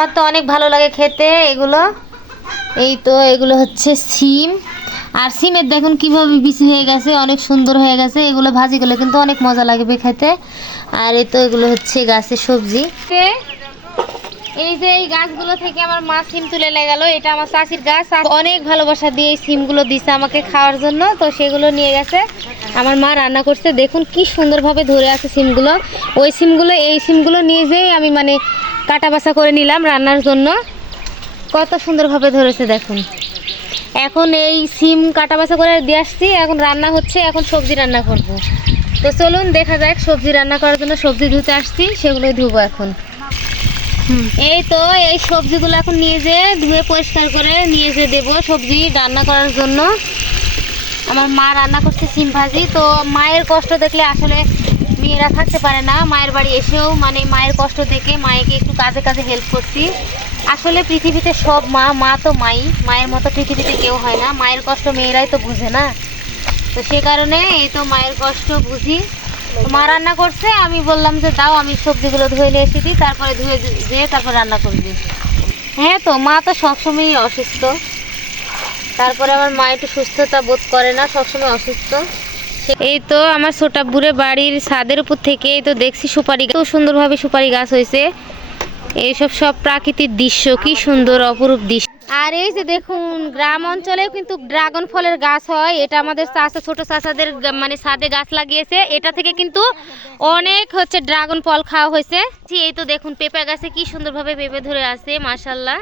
আমার তো অনেক ভালো লাগে খেতে এগুলো। এই তো এগুলো হচ্ছে সিম, আর সিমের দেখুন কিভাবে বিচি হয়ে গেছে, অনেক সুন্দর হয়ে গেছে। এগুলো ভাজি করলে কিন্তু অনেক মজা লাগবে খেতে। আর এই তো এগুলো হচ্ছে গাছের সবজি। এই যে এই গাছগুলো থেকে আমার মা সিম তুলে লাগালো, এটা আমার চাচির গাছ। অনেক ভালোবাসা দিয়ে এই সিমগুলো দিছে আমাকে খাওয়ার জন্য, তো সেগুলো নিয়ে গেছে আমার মা রান্না করছে। দেখুন কি সুন্দরভাবে ধরে আছে সিমগুলো। ওই সিমগুলো এই সিমগুলো নিয়ে যেয়ে আমি মানে কাটা বাছা করে নিলাম রান্নার জন্য। কত সুন্দরভাবে ধরেছে দেখুন। এখন এই সিম কাটা বাছা করে দিয়ে আসছি, এখন রান্না হচ্ছে, এখন সবজি রান্না করব। তো চলুন দেখা যাক, সবজি রান্না করার জন্য সবজি ধুতে আসছি, সেগুলোই ধুবো এখন। এই তো এই সবজিগুলো এখন নিয়ে যেয়ে ধুয়ে পরিষ্কার করে নিয়ে যেয়ে দেবো সবজি রান্না করার জন্য। আমার মা রান্না করছে সিম ভাজি। তো মায়ের কষ্ট দেখলে আসলে মেয়েরা থাকতে পারে না। মায়ের বাড়ি এসেও মানে মায়ের কষ্ট দেখে মায়েকে একটু কাজে কাজে হেল্প করছি। আসলে পৃথিবীতে সব মা, মা তো মাই, মায়ের মতো পৃথিবীতে কেউ হয় না। মায়ের কষ্ট মেয়েরাই তো বুঝে না, তো সে কারণে এই তো মায়ের কষ্ট বুঝি। মা রান্না করছে, আমি বললাম যে দাও আমি সবজিগুলো ধুয়ে নিয়ে এসে দিই, তারপরে ধুয়ে দিয়ে তারপর রান্না করবি। হ্যাঁ, তো মা তো সবসময়ই অসুস্থ, তারপরে আমার মা একটু সুস্থতা বোধ করে না, সবসময় অসুস্থ। এই তো আমার ছোটা বুড়ে বাড়ির ছাদের উপর থেকে এই তো দেখছি সুপারি গাছ, সুন্দরভাবে সুপারি গাছ হয়েছে। এইসব সব প্রাকৃতিক দৃশ্য, কি সুন্দর অপরূপ দৃশ্য। আর এই যে দেখুন গ্রাম অঞ্চলেও কিন্তু ড্রাগন ফলের গাছ হয়। এটা আমাদের চাচা, ছোট চাচাদের মানে ছাদে গাছ লাগিয়েছে। এটা থেকে কিন্তু অনেক হচ্ছে ড্রাগন ফল খাওয়া হয়েছে। এই তো দেখুন পেঁপে গাছে কি সুন্দরভাবে পেঁপে ধরে আছে, মাশাআল্লাহ।